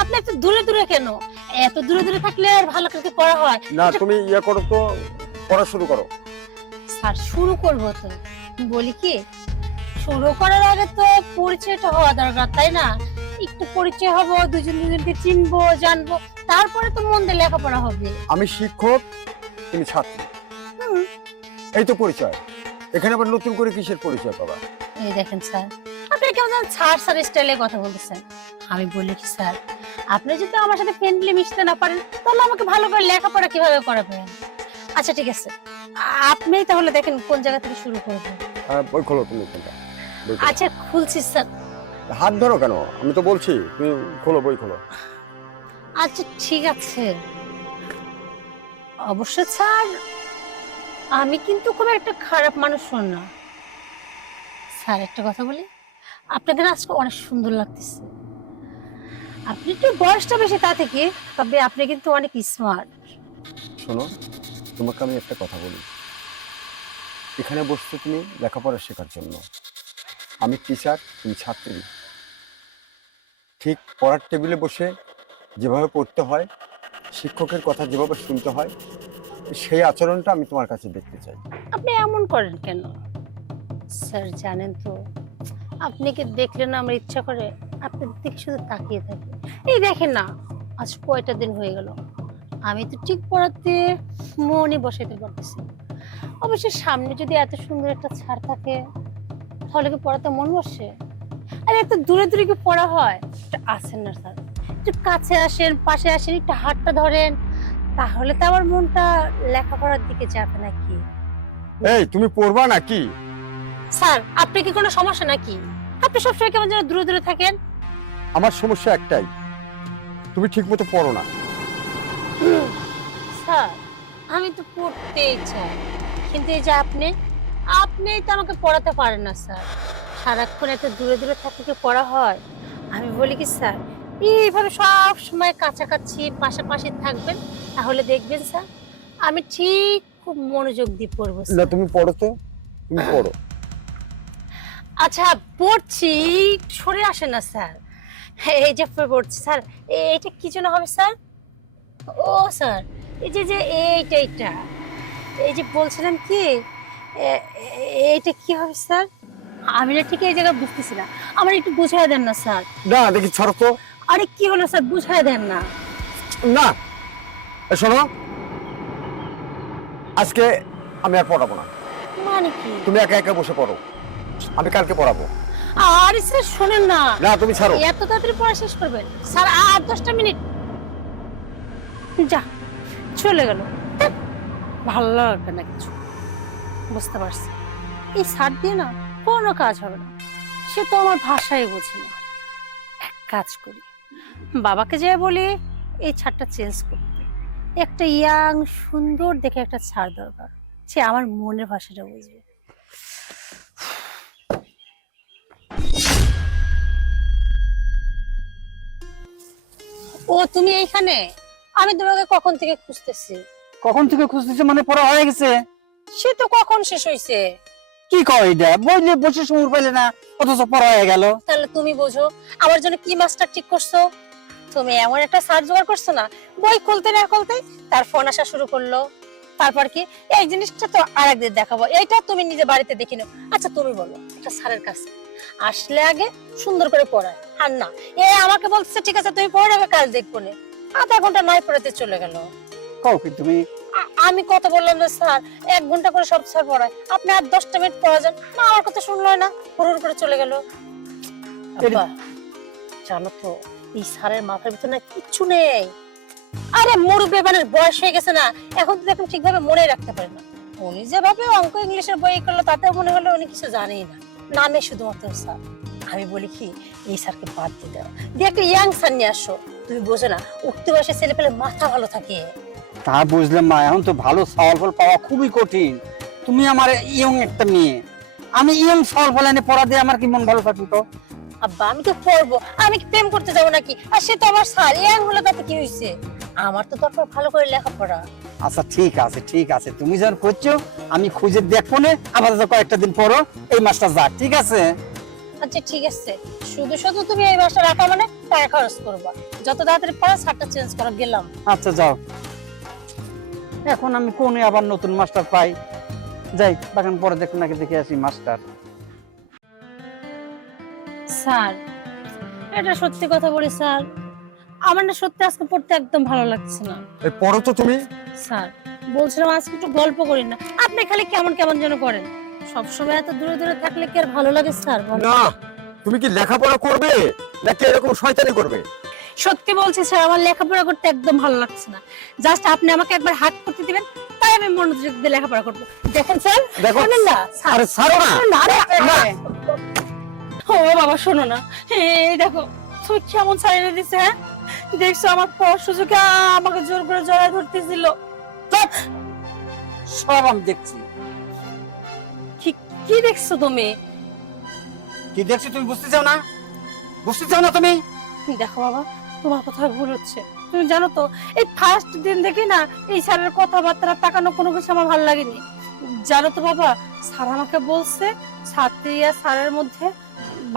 আপনি এত দূরে দূরে কেন? এত দূরে দূরে থাকলে আর ভালো করে পড়া হয় না, তুমি ইয়ে করো তো, পড়া শুরু করো। স্যার শুরু করবো তো, বলি কি শুরু করার আগে তো পরিচয়টা হওয়া দরকার, তাই না? একটু পরিচয় হবো, দুজন দুজনকে চিনবো জানবো, তারপরে তো মন দিয়ে লেখাপড়া হবে। আমি শিক্ষক, তুমি ছাত্রী, হুম, এই তো পরিচয়। এখানে আবার নতুন করে কিসের পরিচয় পাবা? এই দেখেন স্যার, আপনি কেমন যেন স্যার স্যার স্টাইলে কথা বলতেছেন। আমি বলি কি স্যার, আপনি যদি আমার সাথে ফ্রেন্ডলি মিশতে না পারেন তাহলে আমাকে ভালো করে লেখাপড়া কিভাবে করাবেন? আচ্ছা ঠিক আছে, আপনিই তাহলে দেখেন কোন জায়গা থেকে শুরু করবেন। বই খোলো তুমি কোনটা, বই খোলো। আচ্ছা খুলছি স্যার। হাত ধরো কেন? আমি তো বলছি তুমি খোলো, বই খোলো। আচ্ছা ঠিক আছে। অবশ্য স্যার আমি কিন্তু খুব একটা খারাপ মানুষ না। স্যার একটা কথা বলি, আপনাদের আজকে অনেক সুন্দর লাগতেছে। আপনি একটু বয়সটা বেশি তা থেকে, তবে আপনি কিন্তু অনেক স্মার্ট। শোনো, তোমাকে আমি একটা কথা বলি। এখানে বসছো তুমি লেখাপড়া শেখার জন্য। আমি টিচার, তুমি ছাত্রী। ঠিক পড়ার টেবিলে বসে যেভাবে পড়তে হয়, শিক্ষকের কথা যেভাবে শুনতে হয়, সেই আচরণটা আমি তোমার কাছে দেখতে চাই। আপনি এমন করেন কেন? স্যার জানেন তো, আপনাকে দেখলে না আমার ইচ্ছা করে আপনার দিকে শুধু তাকিয়ে থাকি। এই দেখেন না, আজ কয়টা দিন হয়ে গেল আমি তো ঠিক পড়াতে মনই বসাইতে পারতেছি না। অবশ্য সামনে যদি এত সুন্দর একটা ছাড় থাকে তাহলে কি পড়াতে মন বসে? আর এত দূরে দূরে কি পড়া হয়? একটু আসেন না স্যার, একটু কাছে আসেন, পাশে আসেন, একটু হাতটা ধরেন, তাহলে তো আমার মনটা লেখাপড়ার দিকে যাবে নাকি? এই তুমি পড়বা নাকি? স্যার আপনি কি কোনো সমস্যা নাকি? আপনি সবসময় কেমন যেন দূরে দূরে থাকেন। আমার সমস্যা একটাই, তুমি ঠিক মতো পড়ো না। স্যার আমি তো পড়তেই চাই, কিন্তু এই যে আপনি তো আমাকে পড়াতে পারেন না স্যার। সারাক্ষণ এত দূরে দূরে থাকলে কি পড়া হয়? আমি বলি কি স্যার, এইভাবে সব সময় কাছাকাছি পাশাপাশি থাকবেন, তাহলে দেখবেন স্যার আমি ঠিক খুব মনোযোগ দিয়ে পড়বো না, স্যার। তুমি পড়ো তো, তুমি পড়ো। আচ্ছা পড়ছি, সরে আসেন না স্যার। এই যে পড়ছি স্যার, এইটা কি জন্য হবে স্যার? ও স্যার, এই যে যে এইটা এই যে বলছিলাম কি, এইটা কি হবে স্যার? আমি না ঠিক এই জায়গায় বুঝতেছি না, আমার একটু বুঝাই দেন না স্যার। না দেখি, ছাড়ো তো। আরে কি হলো স্যার, বুঝাই দেন না। না, শোনো, আজকে আমি আর পড়াবো না। মানে কি? তুমি একা একা বসে পড়ো, আমি কালকে পড়াবো। আরে স্যার শোনেন না। না, তুমি ছাড়ো। এত তাড়াতাড়ি পড়া শেষ করবেন স্যার? আর 10টা মিনিট। যা চলে গেল, ভালো লাগবে না কিছু। বুঝতে পারছি, এই সার দিয়ে না কোনো কাজ হবে না। সে তো আমার ভাষাই বোঝে না। এক কাজ করি, বাবাকে যেয়ে বলি এই ছাড়টা চেঞ্জ করতে। একটা ইয়াং সুন্দর দেখে একটা ছাড় দরকার, সে আমার মনের ভাষাটা বুঝবে। ও তুমি এইখানে? আমি তোমাকে কখন থেকে খুঁজতেছি। কখন থেকে খুঁজতেছে মানে পড়া হয়ে গেছে? সে তো কখন শেষ হয়েছে। কি কয় এটা, বইলে বসে সময় পাইলে না, অথচ পড়া হয়ে গেল। তাহলে তুমি বোঝো আমার জন্য কি মাস্টার ঠিক করছো। তুমি এমন একটা সার্চ জোগাড় করছো না, বই খুলতে না খুলতে তার ফোন আসা শুরু করলো। তারপর কি এই জিনিসটা তো আরেকদিন দেখাবো, এইটা তুমি নিজে বাড়িতে দেখে নিও। আচ্ছা তুমি বলো, একটা স্যারের কাছে আসলে আগে সুন্দর করে পড়ায়, আর না এ আমাকে বলছে ঠিক আছে তুমি পড়ে রাখো, কাজ দেখবো না। আধা ঘন্টা নাই পড়াতে চলে গেল। কও কি তুমি? আমি কত বললাম যে স্যার 1 ঘন্টা করে সব স্যার পড়ায়, আপনি আর 10টা মিনিট পড়া যান না, আমার কথা শুনলো না, হুড় করে চলে গেল। আব্বা জানো তো এই স্যারের মাথার ভিতরে না কিচ্ছু নেই। আরে মুরব্বি বানের বয়স হয়ে গেছে না, এখন তো দেখুন ঠিকভাবে মনে রাখতে পারে না। উনি যেভাবে অঙ্ক ইংলিশের বই করলো তাতে মনে হলো উনি কিছু জানেই না, নামে শুধুমাত্র স্যার। আমি বলি কি এই স্যারকে বাদ দিয়ে দাও, দিয়ে একটা ইয়াং স্যার নিয়ে আসো। তুমি বোঝো না উঠতে বয়সে ছেলে পেলে মাথা ভালো থাকে। তা বুঝলাম মা, এখন তো ভালো সওয়াল ফল পাওয়া খুবই কঠিন। তুমি আমার ইয়ং একটা মেয়ে, আমি ইয়ং সওয়াল ফল এনে পড়া দিয়ে আমার কি মন ভালো থাকবে? তো আব্বা আমি তো পড়বো, আমি কি প্রেম করতে যাবো নাকি? আর সে তো আমার স্যার, ইয়াং হলে তাতে কি হয়েছে? আমার তো দরকার ভালো করে লেখাপড়া। আচ্ছা ঠিক আছে ঠিক আছে, তুমি যখন করছো আমি খুঁজে দেখবো না, আপাতত কয়েকটা দিন পরও এই মাসটা যাক, ঠিক আছে? আচ্ছা ঠিক আছে, শুধু শুধু তুমি এই মাসটা রাখা মানে টাকা খরচ করবা। যত তাড়াতাড়ি পারো শার্টটা চেঞ্জ করো, গেলাম। আচ্ছা যাও। এখন আমি কোনে আবার নতুন মাস্টার পাই? যাই বাগান পরে দেখুন নাকি দেখে আসি মাস্টার। স্যার, এটা সত্যি কথা বলি স্যার, আমার না সত্যি আজকে পড়তে একদম ভালো লাগছে না। এই পড়ো তো তুমি। স্যার বলছিলাম আজকে একটু গল্প করি না, আপনি খালি কেমন কেমন যেন করেন। সবসময় এত দূরে দূরে থাকলে কি আর ভালো লাগে স্যার বলেন? না, তুমি কি লেখাপড়া করবে নাকি এরকম শয়তানি করবে? সত্যি বলছি স্যার, আমার লেখাপড়া করতে একদম ভালো লাগছে না। জাস্ট আপনি আমাকে একবার হাত করতে দিবেন, তাই আমি মনোযোগ দিয়ে লেখাপড়া করবো। দেখেন স্যার, দেখো। শোনেন না স্যার। আরে ছাড়ো না। না, আরে, না। ও বাবা শোনো না, এই দেখো তুই কেমন ছাড়িয়ে দিছে। হ্যাঁ দেখছো আমার পর সুযোগে আমাকে জোর করে জড়ায় ধরতেছিল। সব আমি দেখছি। কি কি দেখছো তুমি? কি দেখছি তুমি বুঝতে চাও না? বুঝতে চাও না তুমি? দেখো বাবা, তোমার কথা ভুল হচ্ছে। তুমি জানো তো, এই ফার্স্ট দিন দেখে না এই স্যারের কথাবার্তা তাকানো কোনো কিছু আমার ভালো লাগেনি। জানো তো বাবা, স্যার আমাকে বলছে ছাত্রী আর স্যারের মধ্যে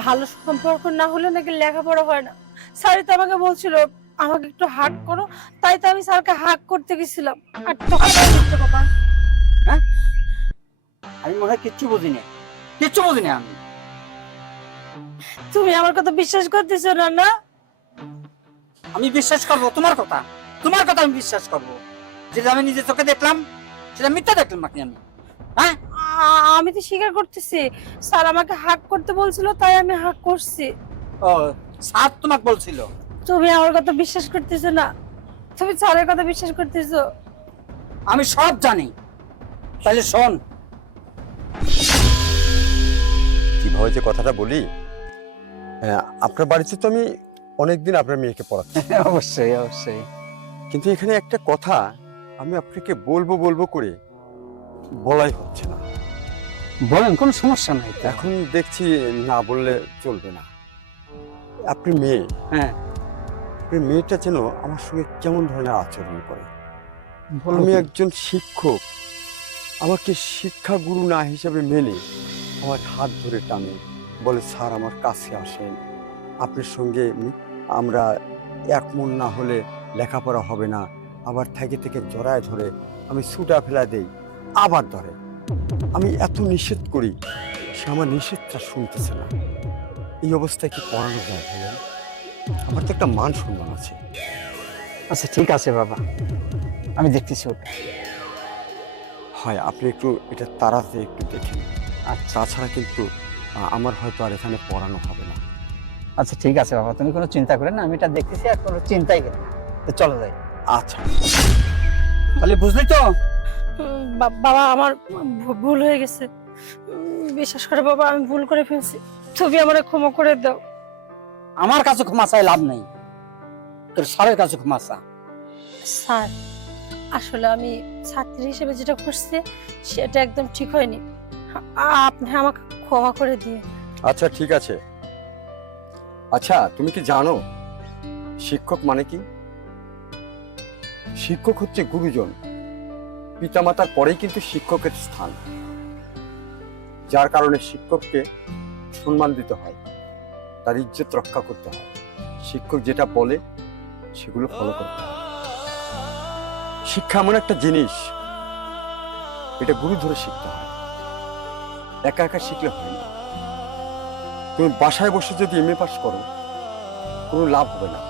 ভালো সম্পর্ক না হলে নাকি লেখাপড়া হয় না। স্যারই তো আমাকে বলছিল আমাকে একটু হাগ করো, তাই তো আমি স্যারকে হাগ করতে গেছিলাম। আর তখন মিথ্যে কথা। হ্যাঁ, আমি মনে হয় কিচ্ছু বুঝিনি, কিচ্ছু বুঝিনি আমি। তুমি আমার কথা বিশ্বাস করতেছো না? না আমি বিশ্বাস করবো তোমার কথা? তোমার কথা আমি বিশ্বাস করবো? যেটা আমি নিজের চোখে দেখলাম সেটা মিথ্যা দেখলাম নাকি আমি? হ্যাঁ, আমি তো স্বীকার করতেছি, স্যার আমাকে হাগ করতে বলছিল তাই আমি হাগ করছি। ও স্যার তোমাকে বলছিল? তুমি আমার কথা বিশ্বাস করতেছো না, তুমি স্যারের কথা বিশ্বাস করতেছো। আমি সব জানি। তাহলে শোন, কিভাবে যে কথাটা বলি। আপনার বাড়িতে তো আমি অনেকদিন আপনার মেয়েকে পড়াচ্ছি, অবশ্যই অবশ্যই। কিন্তু এখানে একটা কথা আমি আপনাকে বলবো বলবো করে বলাই হচ্ছে না। বলেন, কোনো সমস্যা নাই তো। এখন দেখছি না বললে চলবে না। আপনি মেয়ে, হ্যাঁ, আপনার মেয়েটা যেন আমার সঙ্গে কেমন ধরনের আচরণ করে। বলুন। আমি একজন শিক্ষক, আমাকে শিক্ষা গুরু না হিসাবে মেনে আমার হাত ধরে টানে, বলে স্যার আমার কাছে আসেন, আপনার সঙ্গে আমরা এক মন না হলে লেখাপড়া হবে না। আবার থেকে থেকে জড়ায় ধরে আমি ছুটা ফেলা দেই, আবার ধরে। আমি এত নিষেধ করি, সে আমার নিষেধটা শুনতেছে না। এই অবস্থায় কি পড়ানো যায় বলেন? আমার তো একটা মান সম্মান আছে। আচ্ছা ঠিক আছে বাবা, আমি দেখতেছি ওটা। হয় আপনি একটু এটা তাড়াতে একটু দেখেন। আর তাছাড়া কিন্তু আমার হয়তো আর এখানে পড়ানো হবে না। আচ্ছা ঠিক আছে বাবা, তুমি কোনো চিন্তা করে না, আমি এটা দেখতেছি, আর কোনো চিন্তাই করি না। তো চলো যাই। আচ্ছা, তাহলে বুঝলি তো? বাবা আমার ভুল হয়ে গেছে, বিশ্বাস করে বাবা আমি ভুল করে ফেলছি, তুমি আমারে ক্ষমা করে দাও। আমার কাছে ক্ষমা চাই লাভ নেই, তোর স্যারের কাছে ক্ষমা চা। স্যার আসলে আমি ছাত্রী হিসেবে যেটা করছি সেটা একদম ঠিক হয়নি, আপনি আমাকে ক্ষমা করে দিয়ে। আচ্ছা ঠিক আছে। আচ্ছা তুমি কি জানো শিক্ষক মানে কি? শিক্ষক হচ্ছে গুরুজন, পিতামাতার পরেই কিন্তু শিক্ষকের স্থান। যার কারণে শিক্ষককে সম্মান দিতে হয়, তার ইজ্জত রক্ষা করতে হয়। শিক্ষক যেটা বলে সেগুলো ফলো করতে হয়। শিক্ষা এমন একটা জিনিস, এটা গুরু ধরে শিখতে হয়, একা একা শিখলে হয় না। তুমি বাসায় বসে যদি এমএ পাস করো কোনো লাভ হবে না।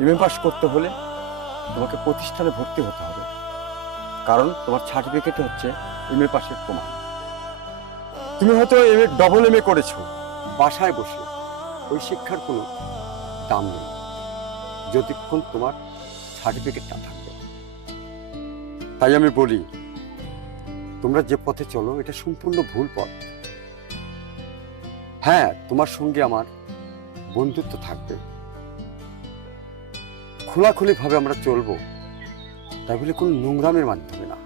এমএ পাস করতে হলে তোমাকে প্রতিষ্ঠানে ভর্তি হতে হবে, কারণ তোমার সার্টিফিকেট হচ্ছে এমএ পাসের প্রমাণ। তুমি হয়তো ডবল এমএ করেছো, বাসায় বসে ওই শিক্ষার কোনো দাম নেই যতক্ষণ তোমার সার্টিফিকেটটা থাকবে। তাই আমি বলি, তোমরা যে পথে চলো এটা সম্পূর্ণ ভুল পথ। হ্যাঁ, তোমার সঙ্গে আমার বন্ধুত্ব থাকবে, খোলাখুলি ভাবে আমরা চলবো, তাই বলে কোনো নোংরামের মাধ্যমে না।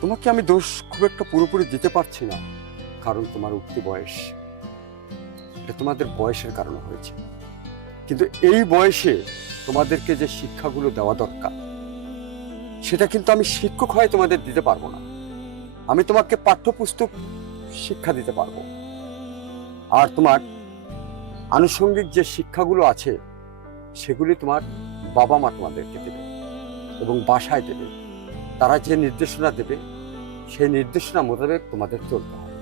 তোমাকে আমি দোষ খুব একটা পুরোপুরি দিতে পারছি না, কারণ তোমার উঠতি বয়স, এটা তোমাদের বয়সের কারণে হয়েছে। কিন্তু এই বয়সে তোমাদেরকে যে শিক্ষাগুলো দেওয়া দরকার সেটা কিন্তু আমি শিক্ষক হয়ে তোমাদের দিতে পারবো না। আমি তোমাকে পাঠ্যপুস্তক শিক্ষা দিতে পারবো, আর তোমার আনুষঙ্গিক যে শিক্ষাগুলো আছে সেগুলি তোমার বাবা মা তোমাদেরকে দেবে এবং বাসায় দেবে। তারা যে নির্দেশনা দেবে সেই নির্দেশনা মোতাবেক তোমাদের চলতে হবে।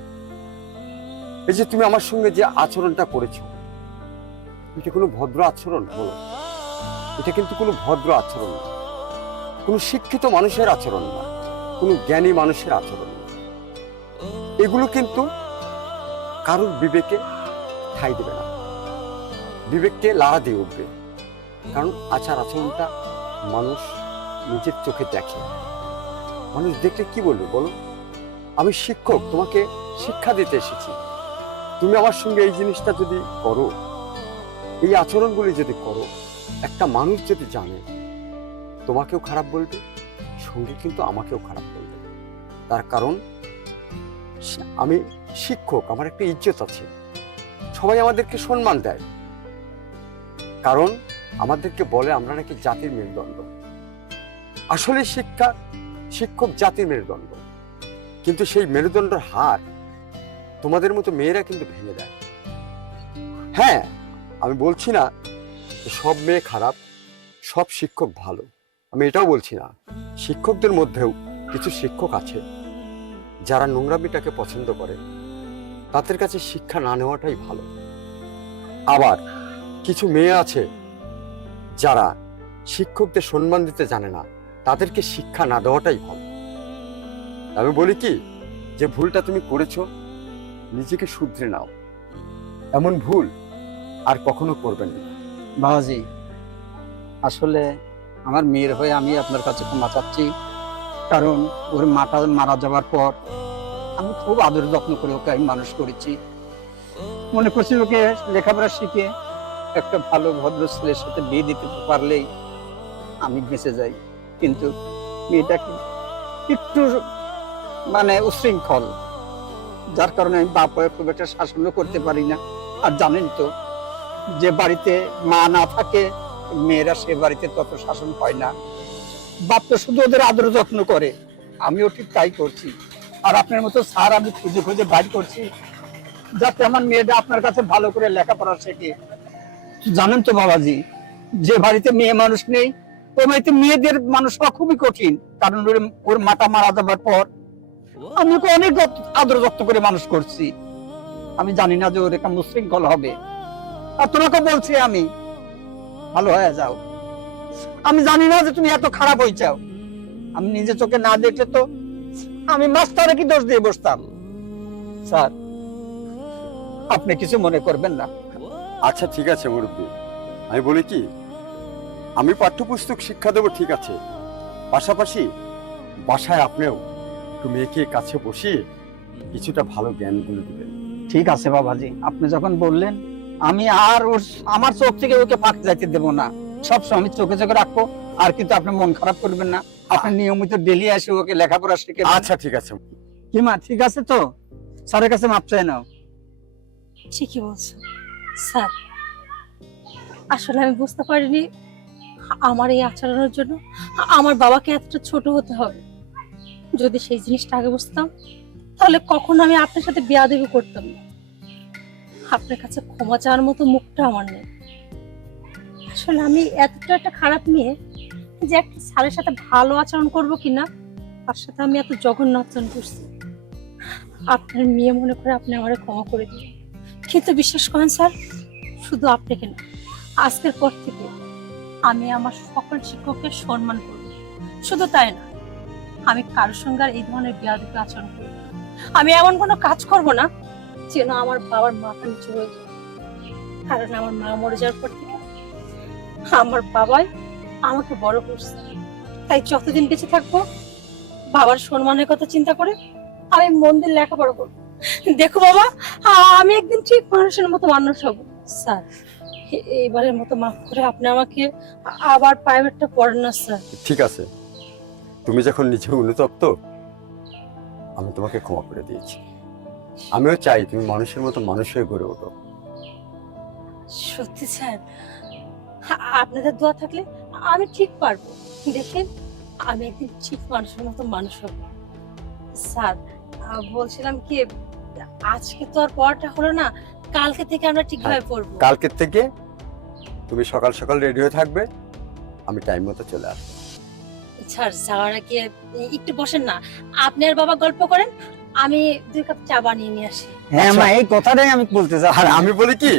এই যে তুমি আমার সঙ্গে যে আচরণটা করেছো, এটা কোনো ভদ্র আচরণ বলো? এটা কিন্তু কোনো ভদ্র আচরণ না, কোনো শিক্ষিত মানুষের আচরণ না, কোনো জ্ঞানী মানুষের আচরণ না। এগুলো কিন্তু কারোর বিবেকে ঠাঁই দেবে না, বিবেককে লাড়া দিয়ে উঠবে। কারণ আচার আচরণটা মানুষ নিজের চোখে দেখে। মানুষ দেখলে কি বলবে বলো? আমি শিক্ষক, তোমাকে শিক্ষা দিতে এসেছি। তুমি আমার সঙ্গে এই জিনিসটা যদি করো, এই আচরণগুলি যদি করো, একটা মানুষ যদি জানে, তোমাকেও খারাপ বলবে, সঙ্গে কিন্তু আমাকেও খারাপ বলবে। তার কারণ আমি শিক্ষক, আমার একটা ইজ্জত আছে, সবাই আমাদেরকে সম্মান দেয়। কারণ আমাদেরকে বলে আমরা নাকি জাতির মেরুদণ্ড। আসলে শিক্ষক জাতির মেরুদণ্ড, কিন্তু সেই মেরুদণ্ডের হার তোমাদের মতো মেয়েরা কিন্তু ভেঙে দেয়। হ্যাঁ, আমি বলছি না যে সব মেয়ে খারাপ, সব শিক্ষক ভালো, আমি এটাও বলছি না। শিক্ষকদের মধ্যেও কিছু শিক্ষক আছে যারা নোংরামিটাকে পছন্দ করে, তাদের কাছে শিক্ষা না নেওয়াটাই ভালো। আবার কিছু মেয়ে আছে যারা শিক্ষকদের সম্মান দিতে জানে না, তাদেরকে শিক্ষা না দেওয়াটাই ভালো। আমি বলি কি, যে ভুলটা তুমি করেছো নিজেকে শুধরে নাও, এমন ভুল আর কখনো করবেন না। বাবাজি, আসলে আমার মেয়ের হয়ে আমি আপনার কাছে ক্ষমা চাচ্ছি। কারণ ওর মাটা মারা যাওয়ার পর আমি খুব আদর যত্ন করে ওকে আমি মানুষ করেছি। মনে করছি ওকে লেখাপড়া শিখে একটা ভালো ভদ্র ছেলের সাথে বিয়ে দিতে পারলেই আমি বেঁচে যাই। কিন্তু মেয়েটাকে একটু উশৃঙ্খল, যার কারণে আমি বাপ হয়ে খুব একটা শাসনও করতে পারি না। আর জানেন তো, যে বাড়িতে মা না থাকে মেয়েরা সে বাড়িতে তত শাসন হয় না। বাপ তো শুধু ওদের আদর যত্ন করে, আমিও ঠিক তাই করছি। আর আপনার মতো স্যার আমি খুঁজে খুঁজে বাইর করছি যাতে আমার মেয়েটা আপনার কাছে ভালো করে লেখাপড়া শেখে। জানেন তো বাবাজি, যে বাড়িতে মেয়ে মানুষ নেই ওই বাড়িতে মেয়েদের মানুষ হওয়া খুবই কঠিন। কারণ ওর মাটা মারা যাবার পর আমি ওকে অনেক আদর যত্ন করে মানুষ করছি। আমি জানি না যে ওর একটা মুশৃঙ্খল হবে। আর তোমাকে বলছি আমি, ভালো হয়ে যাও। আমি জানি না যে তুমি এত খারাপ হয়ে যাও। আমি নিজে চোখে না দেখলে তো আমি মাস্টারে কি দোষ দিয়ে বসতাম। স্যার, আপনি কিছু মনে করবেন না। আচ্ছা ঠিক আছে মুরব্বী, আমি বলি কি, আমি পাঠ্যপুস্তক শিক্ষা দেবো ঠিক আছে, পাশাপাশি বাসায় আপনিও একটু মেয়েকে কাছে বসিয়ে কিছুটা ভালো জ্ঞানগুলো দিবেন। ঠিক আছে বাবাজি, আপনি যখন বললেন আমি আর আমার চোখ থেকে ওকে ফাঁক যাইতে দেবো না। সবসময় আমি চোখে চোখে রাখবো। আর কিন্তু আপনি মন খারাপ করবেন না, আপনি নিয়মিত ডেলি এসে ওকে লেখাপড়া শিখে। আচ্ছা ঠিক আছে। কি মা, ঠিক আছে তো? স্যারের কাছে মাপ চাই নাও। ঠিকই বলছো স্যার, আসলে আমি বুঝতে পারিনি আমার এই আচরণের জন্য আমার বাবাকে এতটা ছোট হতে হবে। যদি সেই জিনিসটা আগে বুঝতাম তাহলে কখনো আমি আপনার সাথে বেয়াদবি করতাম না। আপনার কাছে ক্ষমা চাওয়ার মতো মুখটা আমার নেই। আসলে আমি এতটা একটা খারাপ মেয়ে যে একটা স্যারের সাথে ভালো আচরণ করবো কিনা তার সাথে আমি এত জঘন্য আচরণ করছি। আপনার মেয়ে মনে করে আপনি আমারে ক্ষমা করে দিন। কিন্তু বিশ্বাস করেন স্যার, শুধু আপনাকে না, আজকের পর থেকে আমি আমার সকল শিক্ষককে সম্মান করব। শুধু তাই না, আমি কারোর সঙ্গে আর এই ধরনের বেয়াদবি আচরণ করব না। আমি এমন কোনো কাজ করব না যেন আমার বাবার মাথা নিচু হয়ে যায়। কারণ আমার মা মরে যাওয়ার পর থেকে আমার বাবাই আমাকে বড় করছে। তাই যতদিন বেঁচে থাকবো বাবার সম্মানের কথা চিন্তা করে আমি মন দিয়ে লেখাপড়া করবো। দেখো বাবা, আমি একদিন ঠিক মানুষের মতো মানুষ হব। স্যার, এইবারের মতো মাফ করে আপনি আমাকে আবার প্রাইভেটটা পড়েন না স্যার। ঠিক আছে, তুমি যখন নিজে অনুতপ্ত, আমি তোমাকে ক্ষমা করে দিয়েছি। আমিও চাই তুমি মানুষের মতো মানুষ হয়ে গড়ে ওঠো। সত্যি স্যার, আপনাদের দোয়া থাকলে আমি ঠিক পারবো। দেখেন, আমি একদিন ঠিক মানুষের মতো মানুষ হব। স্যার, বলছিলাম কি, আজকে তো আর পড়াটা হলো না, কালকে থেকে আমরা ঠিকভাবে পড়বো। কালকের থেকে তুমি সকাল সকাল রেডি হয়ে থাকবে, আমি টাইম মতো চলে আসবো। স্যার যাওয়ার আগে একটু বসেন না, আপনি আর বাবা গল্প করেন, আমি 2 কাপ চা বানিয়ে নিয়ে আসি। হ্যাঁ মা, এই কথাটাই আমি বলতে চাই। আর আমি বলি কি,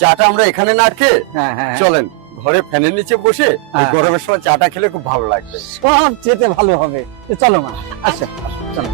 চাটা আমরা এখানে না খেয়ে হ্যাঁ হ্যাঁ, চলেন ঘরে ফ্যানের নিচে বসে এই হ্যাঁ। গরমের সময় চাটা খেলে খুব ভালো লাগবে। সব যেতে ভালো হবে। তো চলো মা, আচ্ছা চলো।